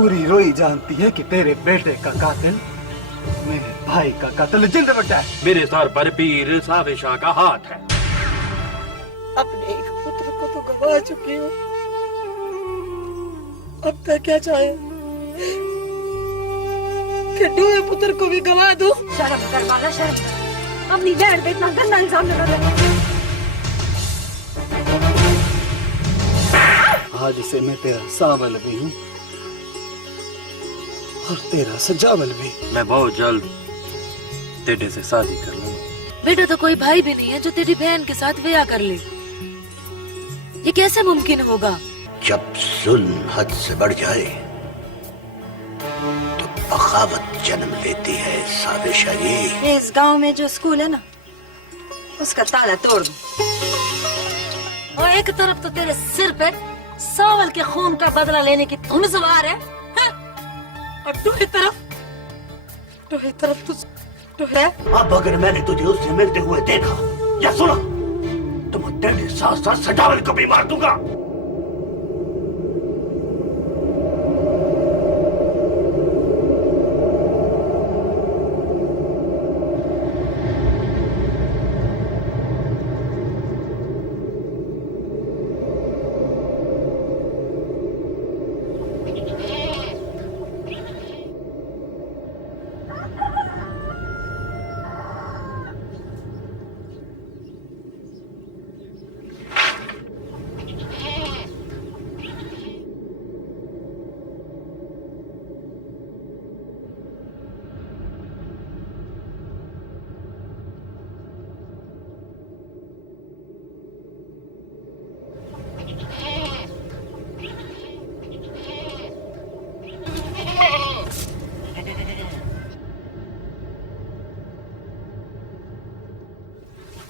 पूरी रोई जानती है कि तेरे बेटे का कातिल मेरे भाई का कातिल जिंदा बचा है। मेरे सर पर पीर सावे शाह का हाथ है। अपने एक पुत्र को तो गवा चुकी हूँ, अब तक क्या चाहे कि दूसरे पुत्र को भी गवा दूं। शर्म कर वाला, शर्म कर। अपनी बहन पे इतना गंदा इल्जाम लगा रहे। आज से मैं तेरा सावल भी हूँ और तेरा सजावल भी। मैं बहुत जल्द तेरे से शादी कर लूंगा। बेटा तो कोई भाई भी नहीं है जो तेरी बहन के साथ ब्याह कर ले। ये कैसे मुमकिन होगा? जब जुल्म हद से बढ़ जाए तो बगावत जन्म लेती है साविशा जी। इस गांव में जो स्कूल है ना, उसका ताला तोड़ दो। और एक तरफ तो तेरे सिर पे सावल के खून का बदला लेने की धुन सवार है, और दूसरी तरफ तो है। अब अगर मैंने तुझे उससे मिलते हुए देखा या सुना तो मैं तेरे साथ साथ सजावल को भी मार दूंगा।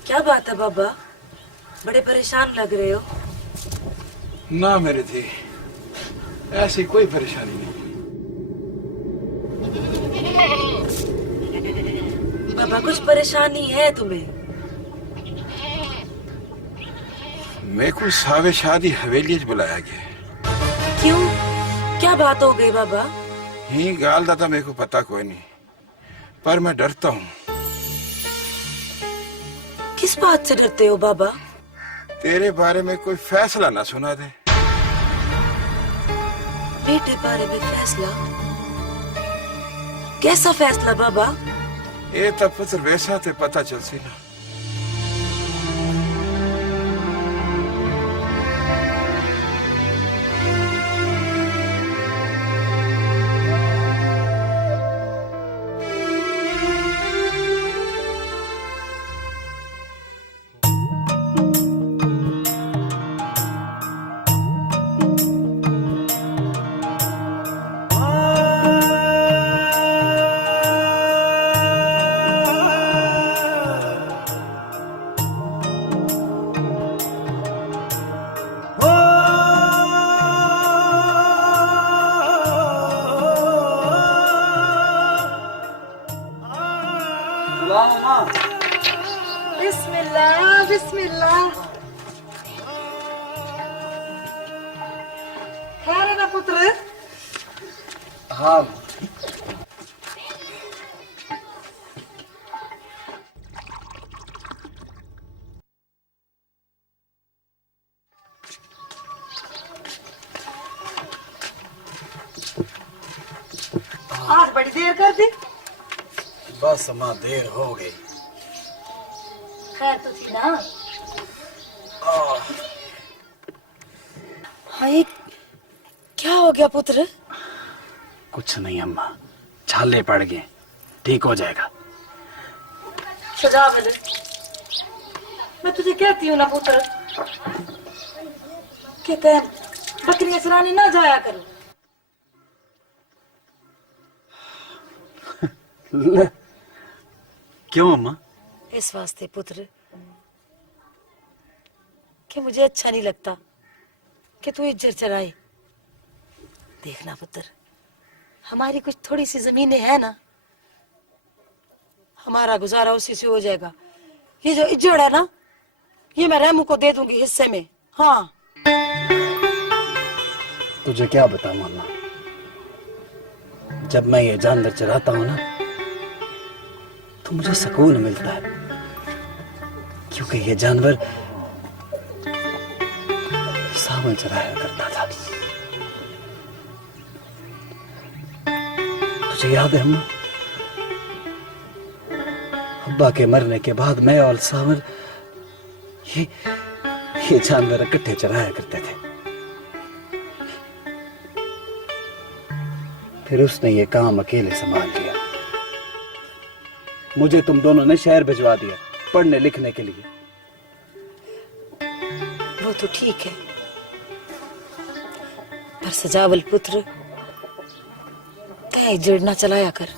क्या बात है बाबा, बड़े परेशान लग रहे हो। ना मेरे थे, ऐसी कोई परेशानी नहीं। बाबा कुछ परेशानी है तुम्हें? मैं को सावे शादी हवेली च बुलाया गया। क्यों, क्या बात हो गई बाबा? ही गाल दादा मेरे को पता कोई नहीं, पर मैं डरता हूँ। किस बात से डरते हो बाबा? तेरे बारे में कोई फैसला ना सुना दे। बेटे बारे में फैसला? कैसा फैसला बाबा? ये तब पुत्र वैसा ते पता चल सी ना। बिस्मिल्लाह बिस्मिल्लाह। खैर है ना पुत्र? हाँ आज बड़ी देर कर दी। बस माँ देर हो गई। खैर तो थी ना? हाय, क्या हो गया पुत्र? कुछ नहीं अम्मा, छाले पड़ गए, ठीक हो जाएगा। सजावल, मैं तुझे कहती हूँ ना पुत्र कि कह बकरियां चराने ना जाया करो। क्यों अम्मा? इस वास्ते पुत्र कि मुझे अच्छा नहीं लगता कि तू इज्जत चराए। देखना पुत्र, हमारी कुछ थोड़ी सी जमीनें है ना, हमारा गुजारा उसी से हो जाएगा। ये जो इज्जत है ना, ये मैं रेमू को दे दूंगी हिस्से में। हाँ तुझे क्या बता मामा, जब मैं ये जानवर चराता हूं ना तो मुझे सुकून मिलता है, क्योंकि ये जानवर सावन चराया करता था। तुझे याद है अम्मा, अब्बा के मरने के बाद मैं और सावन ये जानवर इकट्ठे चराया करते थे। फिर उसने ये काम अकेले संभाल लिया। मुझे तुम दोनों ने शहर भिजवा दिया पढ़ने लिखने के लिए। वो तो ठीक है, पर सजावल पुत्र तय जड़ना चलाया कर।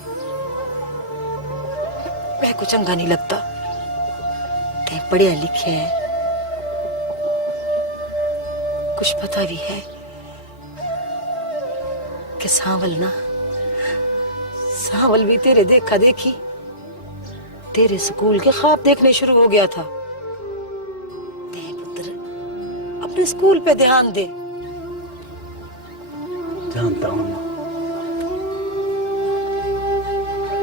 मैं को चंगा नहीं लगता। तय पढ़िया लिखे है, कुछ पता भी है कि सावल भी तेरे देखा देखी तेरे स्कूल के ख्वाब देखने शुरू हो गया था। ते पुत्र अपने स्कूल पे ध्यान दे। जानता हूं मां,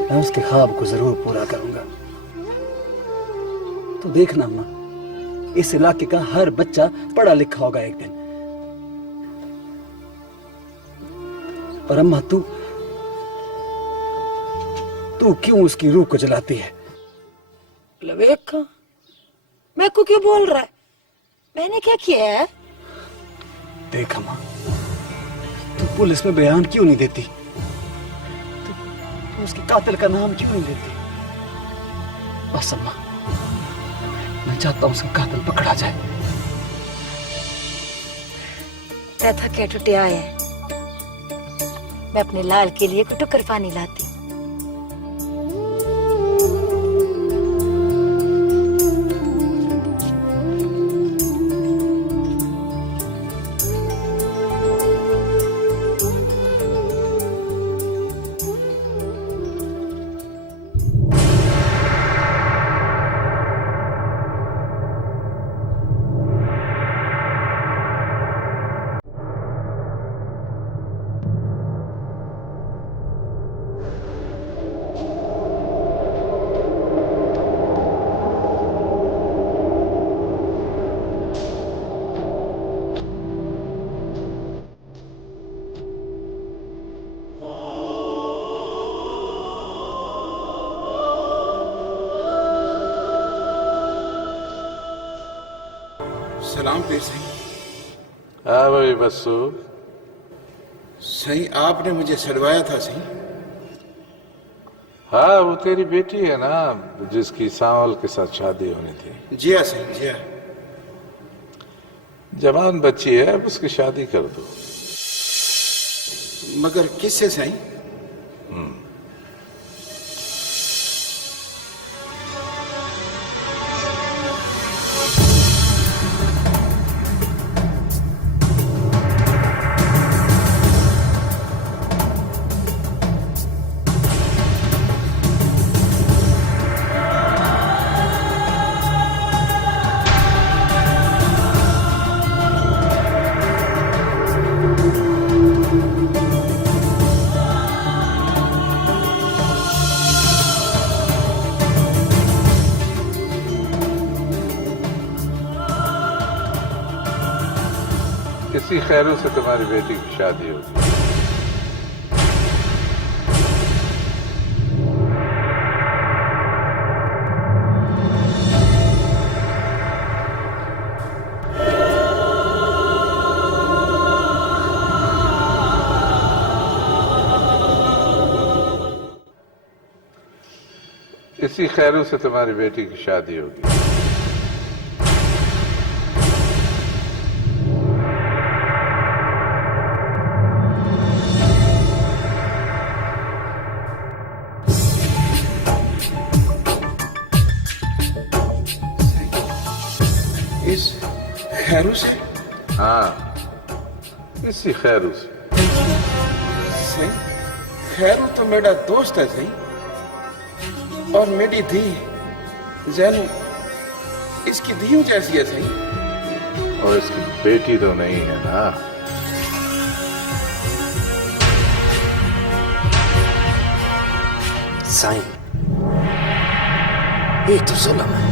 मैं उसके ख्वाब को जरूर पूरा करूंगा। तो देखना मां, इस इलाके का हर बच्चा पढ़ा लिखा होगा एक दिन। और अम्मा तू क्यों उसकी रूह को जलाती है? लवेक, मैं को क्यों बोल रहा है? मैंने क्या किया है? देख अम्मा, तू पुलिस में बयान क्यों नहीं देती? तू उसके कातिल का नाम क्यों नहीं लेती? बस अम्मा, मैं चाहता हूं उसका कातिल पकड़ा जाए। था क्या टुटिया है? मैं अपने लाल के लिए टुकर पानी लाती। सलाम पीर सिंह। हाँ भाई बस्सू, सही आपने मुझे सड़वाया था सही। हाँ वो तेरी बेटी है ना जिसकी सांवल के साथ शादी होनी थी। जी हाँ सही, जी हाँ। जवान बच्ची है, अब उसकी शादी कर दो। मगर किससे सही? किसी खैरों से तुम्हारी बेटी की शादी होगी। इसी खैरों से तुम्हारी बेटी की शादी होगी। इस खैरू से? हाँ, इसी खैरों से। सही, खैरू तो मेरा दोस्त है सही, और मेरी धी जैनू इसकी धियों जैसी है सही। और इसकी बेटी तो नहीं है ना? साईं, ये तो जुल्म है।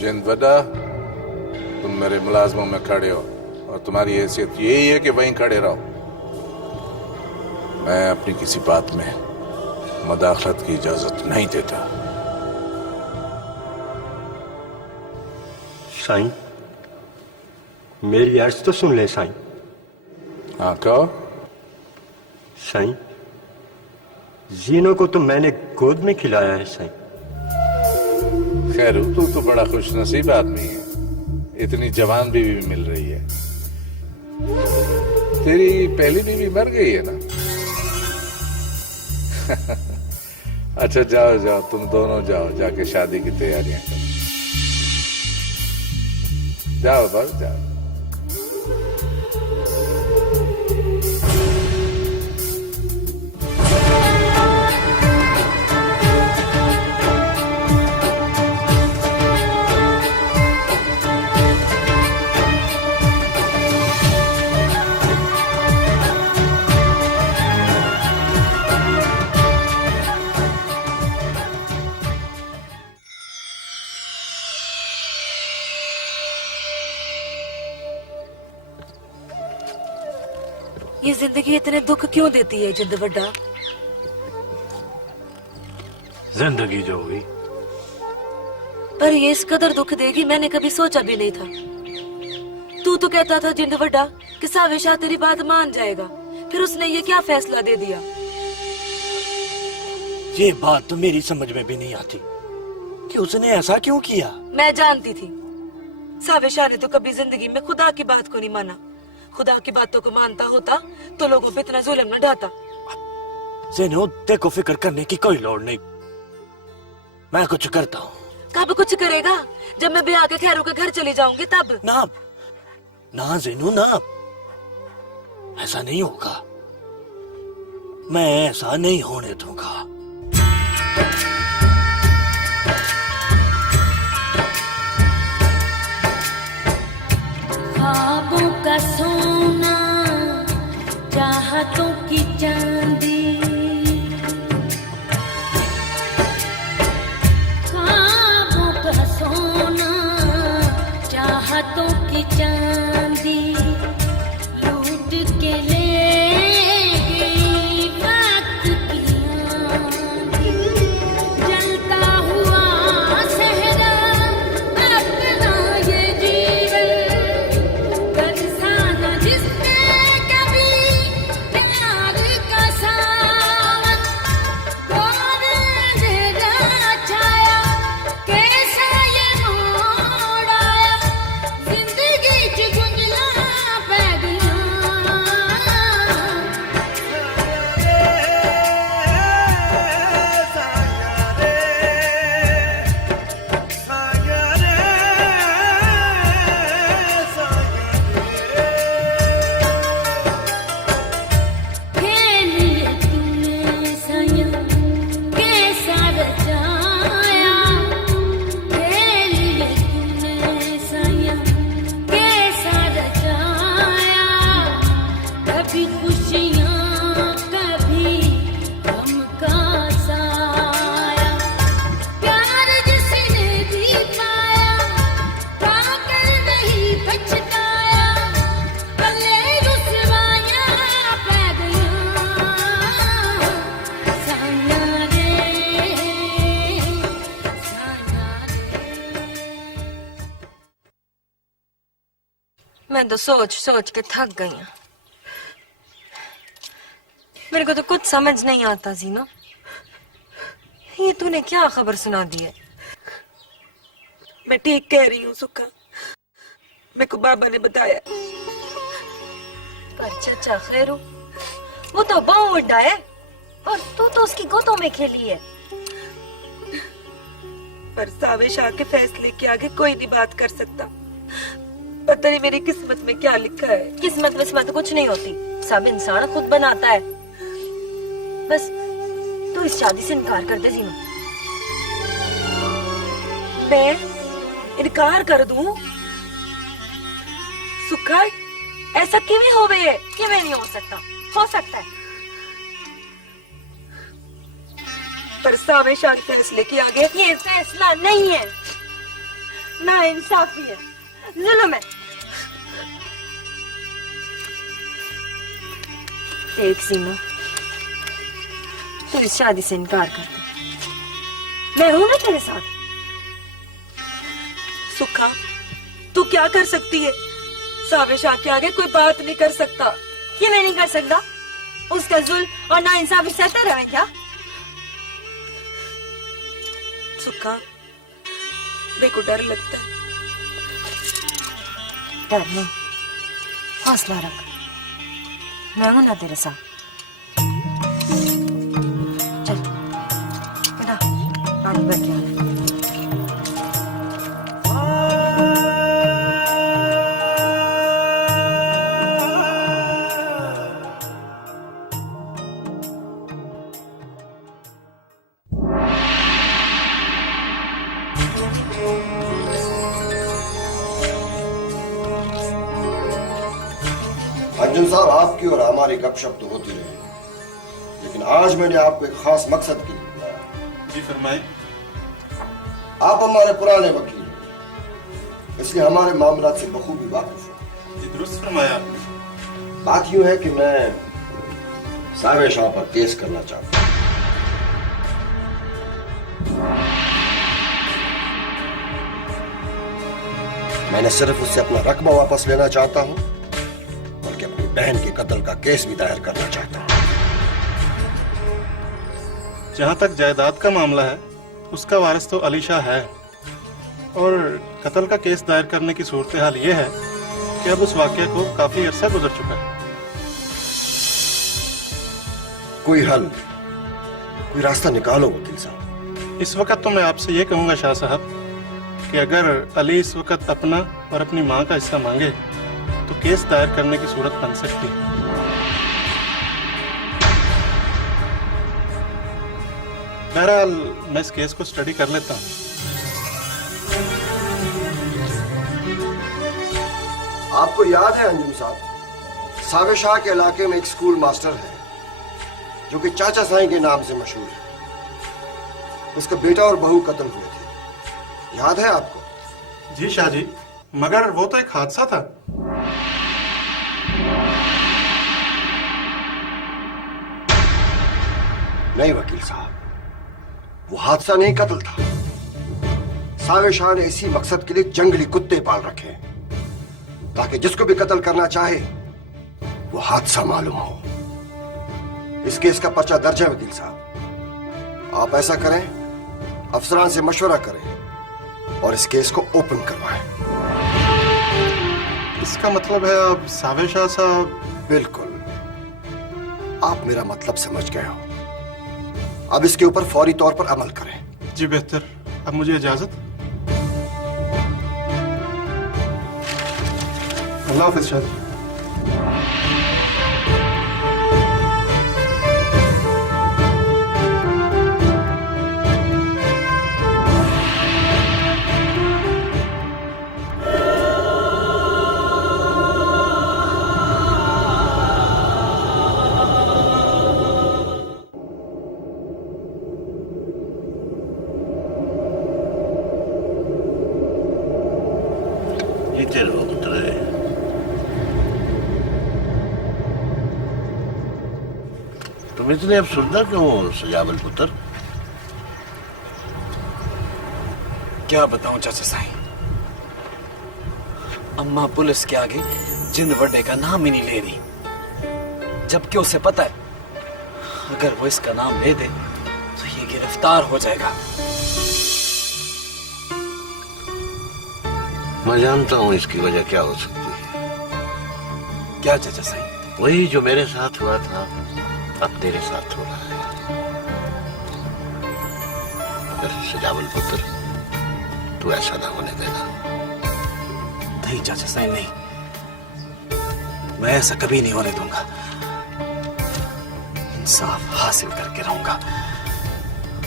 जिंद वड्डा, तुम मेरे मुलाजमों में खड़े हो और तुम्हारी हैसियत यही है कि वहीं खड़े रहो। मैं अपनी किसी बात में मुदाखलत की इजाजत नहीं देता। साईं, मेरी अर्ज तो सुन ले साईं। हाँ कहो। साईं, जीनों को तो मैंने गोद में खिलाया है साईं। खैर, तू तो बड़ा खुश नसीब आदमी है, इतनी जवान बीवी मिल रही है। तेरी पहली बीवी मर गई है ना? अच्छा जाओ जाओ, तुम दोनों जाओ, जाके शादी की तैयारियां करो। जाओ बस जाओ। ये जिंदगी इतने दुख क्यों देती है जिंद वड्डा? जिंदगी जो हुई, पर ये इस कदर दुख देगी मैंने कभी सोचा भी नहीं था। तू तो कहता था जिंद वड्डा कि सावे शाह तेरी बात मान जाएगा, फिर उसने ये क्या फैसला दे दिया? ये बात तो मेरी समझ में भी नहीं आती कि उसने ऐसा क्यों किया। मैं जानती थी सावे शाह ने तो कभी जिंदगी में खुदा की बात को नहीं माना। खुदा की बातों को मानता होता तो लोगों पे इतना जुल्म न ढाता। ज़ैनो, देखो फिक्र करने की कोई लोड़ नहीं, मैं कुछ करता हूँ। कब कुछ करेगा? जब मैं ब्याह के खैरों के घर चली जाऊंगी तब। ना ना ज़ैनो ना, ऐसा नहीं होगा, मैं ऐसा नहीं होने दूंगा। ख्वाबों का सोना, चाहतों की चांदी, ख्वाबों का सोना, चाहतों की चांदी, लूट के ले गई वक्त की आंधी, जलता हुआ सहरा अपना ये जीवन, बरसाना जिसने कभी प्यार का सावन, घोर अंधेरा छाया, कैसा ये मोड़ आया, जिंदगी च गुंजला पै गया। खेल ये तूने सया कैसा रचाया, खेल ये तूने सया कैसा रचाया, कभी खुशियाँ कभी गम का साया, प्यार जिसने भी पाया पाकर नहीं पछताया, पल्ले रुसवाइयाँ पै गया। साया रे साया रे। मैं तो सोच सोच के थक गई हूँ। मेरे को तो कुछ समझ नहीं आता जीना, ये तूने क्या खबर सुना दी है? मैं ठीक कह रही हूँ सुखा, मेरे को बाबा ने बताया। पर चचा खैरू, वो तो बहुत बड़ा है और तू तो उसकी गोदों में खेली है। पर सावे शाह के फैसले के आगे कोई नहीं बात कर सकता। पता नहीं मेरी किस्मत में क्या लिखा है। किस्मत विस्मत कुछ नहीं होती, सब इंसान खुद बनाता है। बस तू इस शादी से इनकार कर दे जीना। मैं इनकार कर दूं? सुखा ऐसा किਵੇਂ होवे है? किਵੇਂ नहीं हो सकता? हो सकता है, पर सावे शाह के फैसले के आगे ये फैसला नहीं है। ना इंसाफी है, जुल्म है। एक सीमा, तू इस शादी से इनकार कर दे। मैं हूं ना तेरे साथ। सुखा, तू क्या कर सकती है? सावे शाह के आगे कोई बात नहीं कर सकता। क्यों मैं नहीं कर सकता? उसका जुल्म और ना इंसाफी सहते रहे क्या? सुखा, मेरे को डर लगता है। डर नहीं, हौसला रख, मैं हूं ना तेरे साथ। चल बेटा, पानी भर के आ। अंजुम साहब, आपकी और हमारी गपशप तो होती रही, लेकिन आज मैंने आपको एक खास मकसद के लिए बुलाया। जी फरमाए। आप हमारे पुराने वकील हैं, इसलिए हमारे मामला से बखूबी वाकिफ हैं। जी दुरुस्त फरमाया। बात यूं है कि मैं सावे शाह पर केस करना चाहता हूं। मैंने सिर्फ उससे अपना रकबा वापस लेना चाहता हूं, बल्कि अपनी बहन के कत्ल का केस भी दायर करना चाहता हूं। जहां तक जायदाद का मामला है, उसका वारिस तो अली शाह है, और कत्ल का केस दायर करने की सूरत हाल ये है कि अब उस वाकये को काफी अरसा गुजर चुका है। कोई हल, कोई रास्ता निकालो वकील साहब। इस वक्त तो मैं आपसे ये कहूंगा शाह साहब कि अगर अली इस वक्त अपना और अपनी मां का हिस्सा मांगे तो केस दायर करने की सूरत बन सकती है। बहरहाल मैं इस केस को स्टडी कर लेता हूँ। आपको याद है अंजुम साहब, सावे शाह के इलाके में एक स्कूल मास्टर है जो कि चाचा साईं के नाम से मशहूर है। उसका बेटा और बहू कत्ल हुए थे, याद है आपको? जी शाह जी, मगर वो तो एक हादसा था। नहीं वकील साहब, वो हादसा नहीं, कत्ल था। सावे शाह ने इसी मकसद के लिए जंगली कुत्ते पाल रखे हैं, ताकि जिसको भी कत्ल करना चाहे वो हादसा मालूम हो। इस केस का पर्चा दर्ज है वकील साहब। आप ऐसा करें, अफसरान से मशवरा करें और इस केस को ओपन करवाएं। इसका मतलब है अब सावे शाह साहब? बिल्कुल, आप मेरा मतलब समझ गए हो। अब इसके ऊपर फौरी तौर पर अमल करें। जी बेहतर, अब मुझे इजाजत। अल्लाह हाफिज शाह जी। तुम इतने अफसरदा क्यों हो सजावल पुत्र? क्या बताऊं चाचा साईं, अम्मा पुलिस के आगे जिंद वड्डे का नाम ही नहीं ले रही, जबकि उसे पता है अगर वो इसका नाम ले दे तो ये गिरफ्तार हो जाएगा। मैं जानता हूं इसकी वजह क्या हो सकती है। क्या चाचा साईं? वही जो मेरे साथ हुआ था अब तेरे साथ हो रहा है। अगर सजावल पुत्र तू ऐसा ना होने देना। नहीं चाचा साईं, नहीं, मैं ऐसा कभी नहीं होने दूंगा। इंसाफ हासिल करके रहूंगा,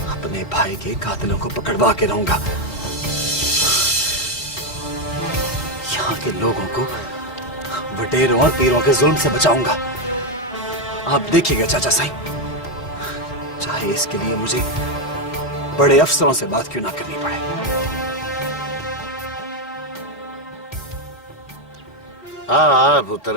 अपने भाई के कातिलों को पकड़वा के रहूंगा, यहाँ के लोगों को वडेरों और पीरों के जुल्म से बचाऊंगा। आप देखिएगा चाचा साईं, चाहे इसके लिए मुझे बड़े अफसरों से बात क्यों ना करनी पड़े। हाँ पुत्र,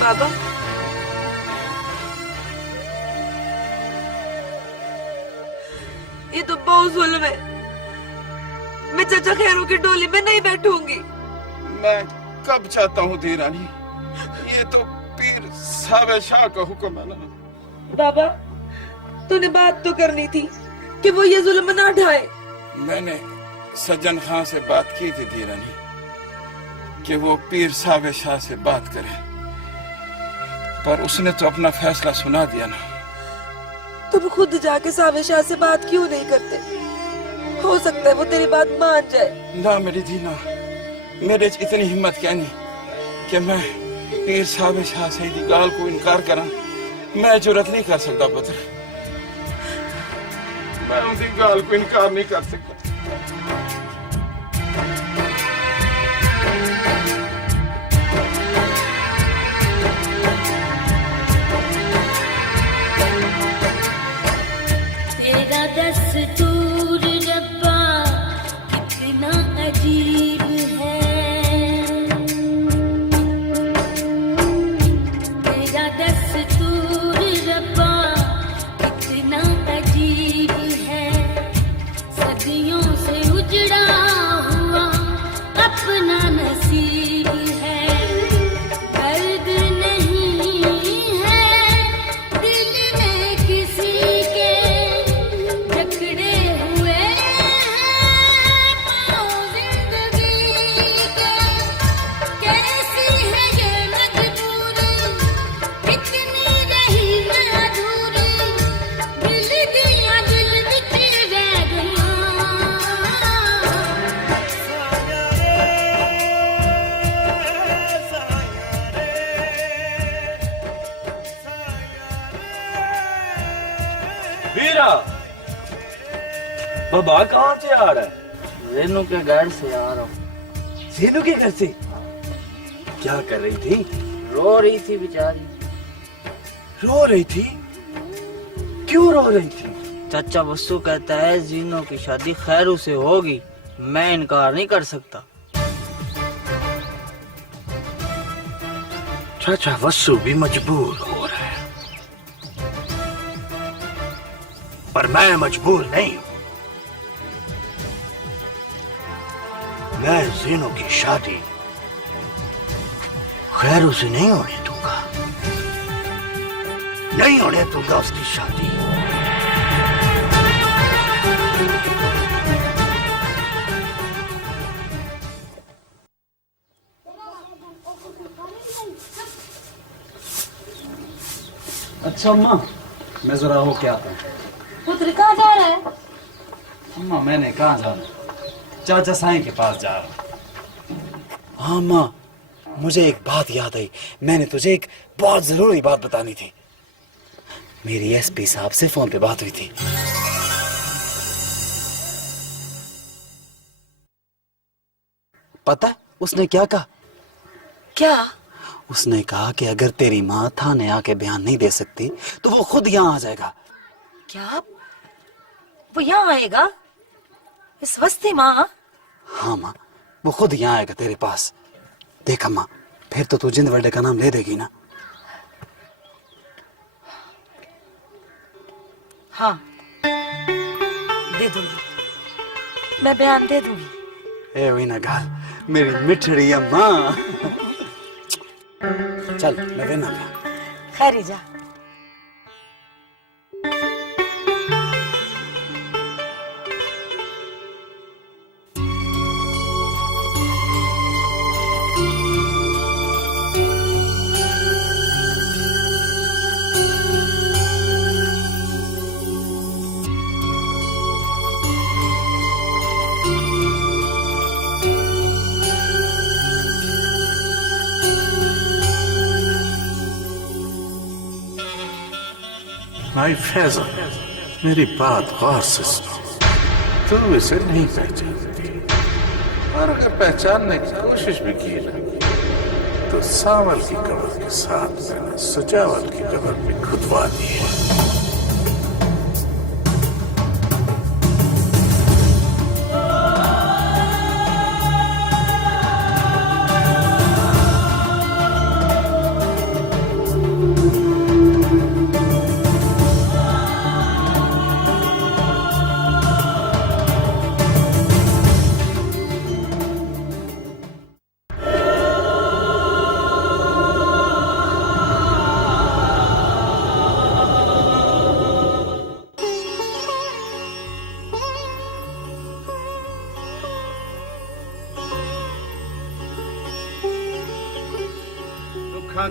बाबा, ये तो बहुत जुल्म है। मैं चाचा खैरू की डोली में नहीं बैठूंगी। मैं कब चाहता हूँ धी रानी, ये तो पीर सावे शाह का हुक्म है ना। बाबा, तूने बात तो करनी थी कि वो ये जुल्म ना ढाए। मैंने सज्जन खां से बात की थी धी रानी कि वो पीर सावे शाह से बात करे, पर उसने तो अपना फैसला सुना दिया ना। तुम खुद जाके सावे शाह से बात क्यों नहीं करते? हो सकता है वो तेरी बात मान जाए। ना मेरी धी ना, मेरे च इतनी हिम्मत क्या नहीं कि मैं पीर सावे शाह से दी गाल को इनकार करा। मैं जुरत नहीं कर सकता पुत्र, मैं उनकी गाल को इनकार नहीं कर सकता। तेरा दस्तूर रब्बा कितना अजीब है, तेरा दस्तूर रब्बा कितना अजीब है। सदियों से उजड़ा हुआ अपना नसीब है। दर्द नहीं है दिल में किसी के, जकड़े हुए हैं पाँव जिंदगी के। कैसी है ये मजबूरी, कितनी रही मैं अधूरी, दिल दिया दिल बिछड़ गया। वीरा, बाबा कहाँ से आ रहा है? रेनू के घर से आ रहा हूँ। जेनू के घर से? क्या कर रही थी? रो रही थी बेचारी। रो रही थी? क्यों रो रही थी? चाचा वस्सू कहता है जीनो की शादी खैरू से होगी, मैं इनकार नहीं कर सकता। चाचा वस्सू भी मजबूर हो रहा है, पर मैं मजबूर नहीं हूं। मैं जीनो की शादी खैरू से नहीं होने दूंगा, नहीं होने दूंगा उसकी शादी। अच्छा अम्मा, मैं जरा हो क्या आता हूँ। पुत्र कहाँ जा रहा है? अम्मा मैंने कहाँ जाना, चाचा साईं के पास जा रहा। हाँ माँ, मुझे एक बात याद आई, मैंने तुझे एक बहुत जरूरी बात बतानी थी। मेरी एसपी साहब से फोन पे बात हुई थी। पता है उसने क्या कहा? क्या? उसने कहा कि अगर तेरी माँ थाने आके बयान नहीं दे सकती तो वो खुद यहाँ आ जाएगा। क्या वो यहाँ आएगा इस वस्ती माँ? हाँ माँ, वो खुद यहाँ आएगा तेरे पास। देखा माँ, फिर तो तू जिंदवड्डे का नाम ले देगी ना। हाँ दे दूंगी, मैं बयान दे दूंगी। ए वीना गाल, मेरी मिठड़ी अम्मा। चल मैं देना बयान। खैरी जा। माई फैजल, मेरी बात गौर से सुनो। तुम इसे नहीं पहचानती, और अगर पहचानने की कोशिश भी की ना तो सावल की कबर के साथ मैंने सुजावल की कबर भी खुदवा दी है।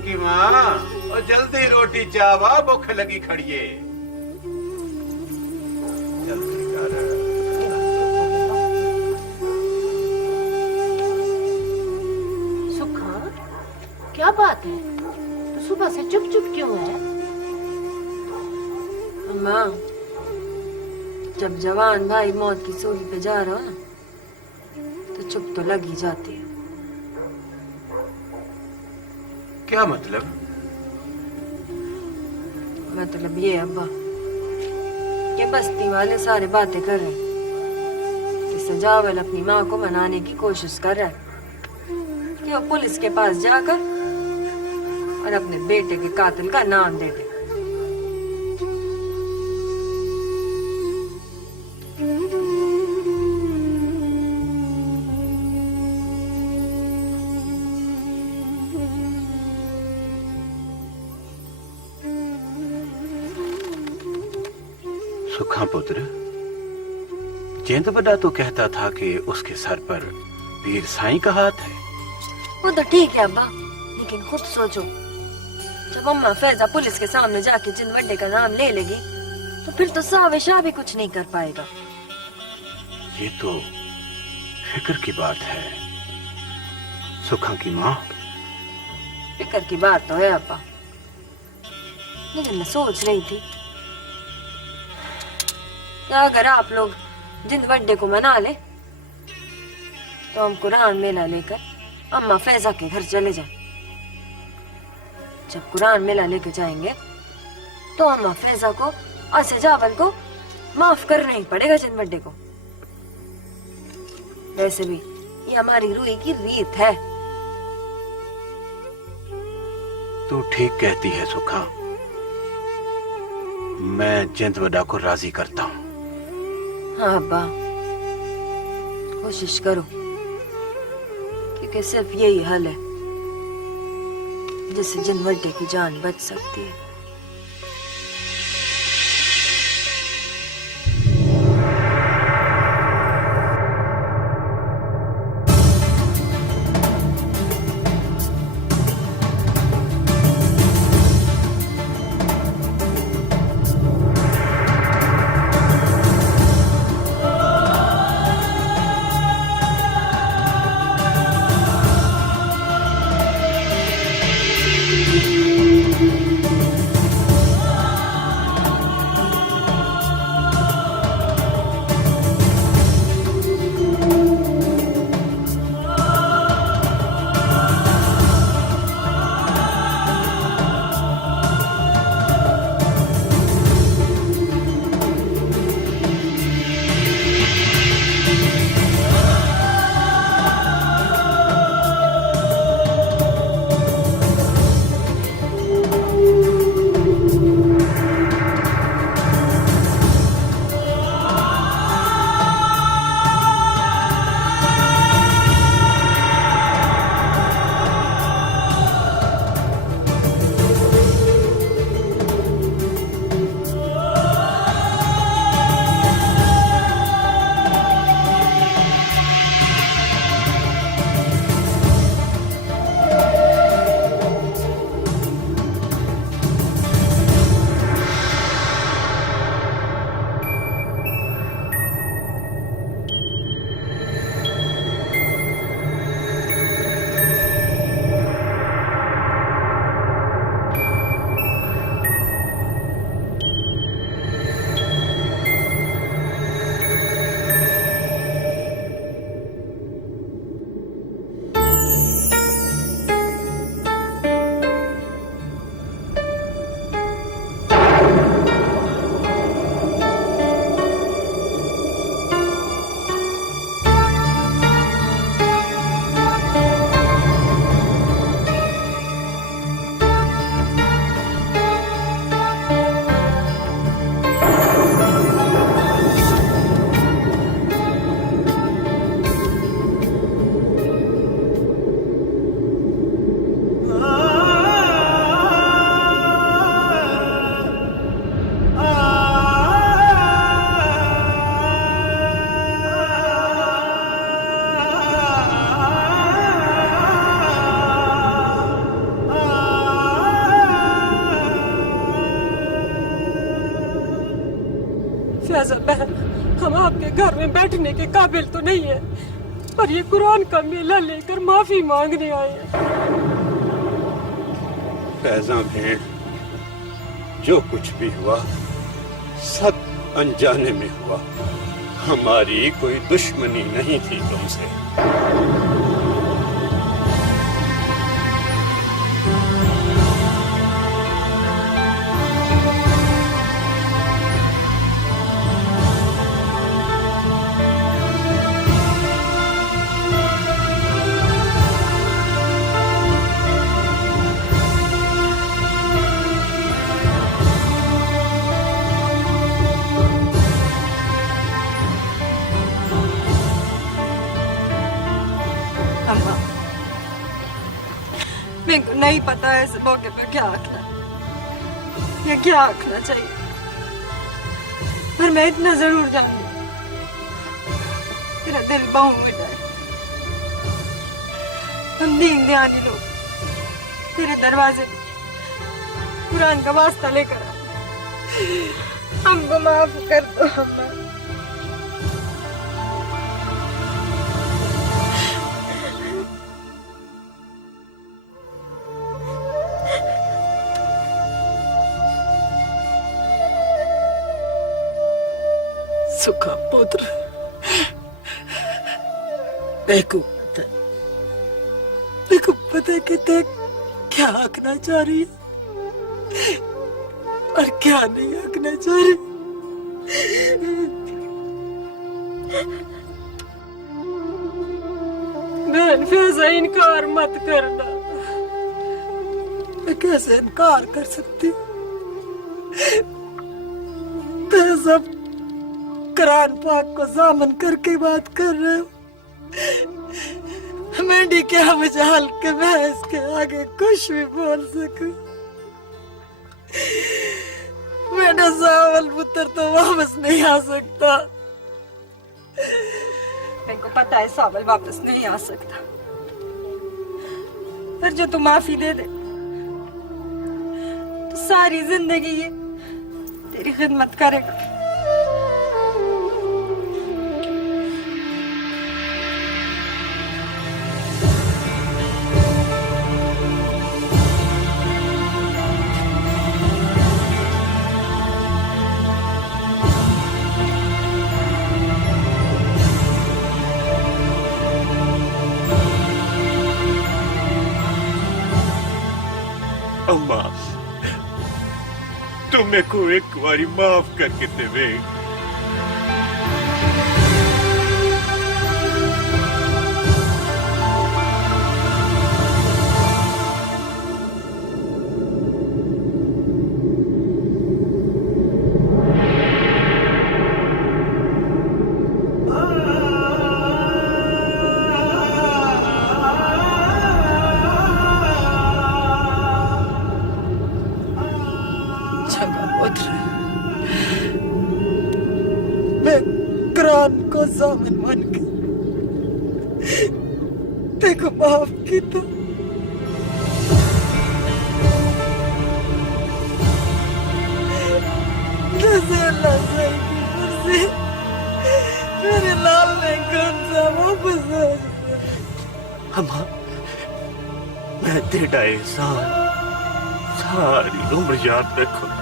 की माँ और जल्दी रोटी चावा, भूख लगी खड़िए। जल्दी कर। सुखा, क्या बात है? तो सुबह से चुप चुप क्यों है? अम्मा, जब जवान भाई मौत की सूली पे जा रहा ना तो चुप तो लग ही जाती है। क्या मतलब? मतलब ये अब्बा कि बस्ती वाले सारे बातें कर रहे हैं कि सजावल अपनी माँ को मनाने की कोशिश कर रहा है कि वो पुलिस के पास जाकर और अपने बेटे के कातिल का नाम दे दे। सुखा पुत्र, जिंदवड्डा तो कहता था कि उसके सर पर पीर साईं का हाथ है। वो तो ठीक है अब्बा, लेकिन खुद सोचो, जब अम्मा फैजा पुलिस के सामने जाके जिंदवड्डे का नाम ले लेगी तो फिर तो सावे शाह भी कुछ नहीं कर पाएगा। ये तो फिक्र की बात है सुखा की माँ। फिक्र की बात तो है अब्बा, लेकिन मैं सोच रही थी क्या अगर आप लोग जिंदवड्डे को मना ले तो हम कुरान मेला लेकर अम्मा फैजा के घर चले जाएं। जब कुरान मेला लेके जाएंगे तो अम्मा फैजा को और सजावल को माफ करना ही पड़ेगा जिंदवड्डे को। वैसे भी ये हमारी रूही की रीत है। तू ठीक कहती है सुखा, मैं जिंदवड्डा को राजी करता हूँ। हाँ अब्बा, कोशिश करो, क्योंकि सिर्फ यही हल है जिससे जिंदवड्डे की जान बच सकती है। फैजा बहन, हम आपके घर में बैठने के काबिल तो नहीं है, पर ये कुरान का मेला लेकर माफी मांगने आए हैं। फैजा भेड़, जो कुछ भी हुआ सब अनजाने में हुआ। हमारी कोई दुश्मनी नहीं थी तुमसे। अम्मा, मेरे को नहीं पता है इस मौके पर क्या आखना या क्या आखना चाहिए, पर मैं इतना जरूर जानूंगी, तेरा दिल बहुत बड़ा है। हम दीन दयानी लोग तेरे दरवाजे पे कुरान का वास्ता लेकर आए। हमको माफ कर दो अम्मा। सुखा पुत्र, मेरे को पता है कि तू क्या आखना चाह रही है और क्या नहीं आखना चाह रही। बहन फैजा, इनकार मत करना। मैं कैसे इनकार कर सकती? फैजा, कुरान पाक को जामन करके बात कर रहे हो। मैं क्या मजाल के मैं इसके आगे कुछ भी बोल सकूं। मेरा सावल पुत्र तो वापस नहीं आ सकता। मेरे को पता है सावल वापस नहीं आ सकता, पर जो तू माफी दे दे तो सारी जिंदगी ये तेरी खिदमत करेगा। अम्मा, तुम्हें को एक बारी माफ करके देवे। मैं कुरान को जामन मान के देखो माफ की तो जैसे अल्लाह सही की मर्जी मेरे लाल ने कौन सा वापस आ जाए। अम्मा, मैं तेरा एहसान सारी उम्र याद रखूंगा।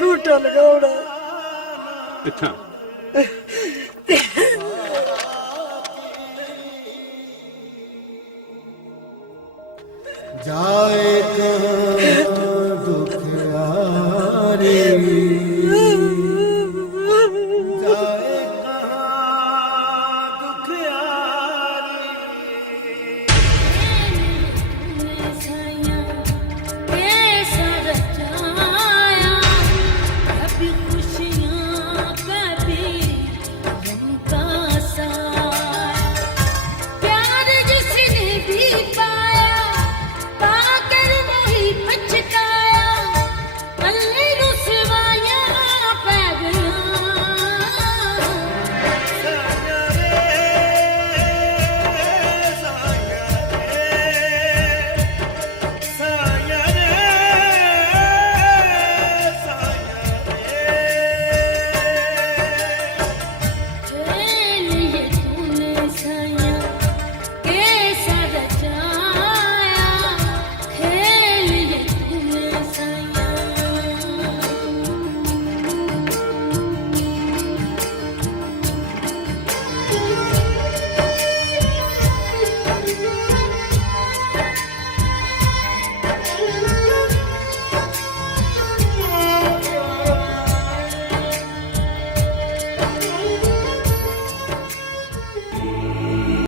घूटा लगावड़ा जाए कहाँ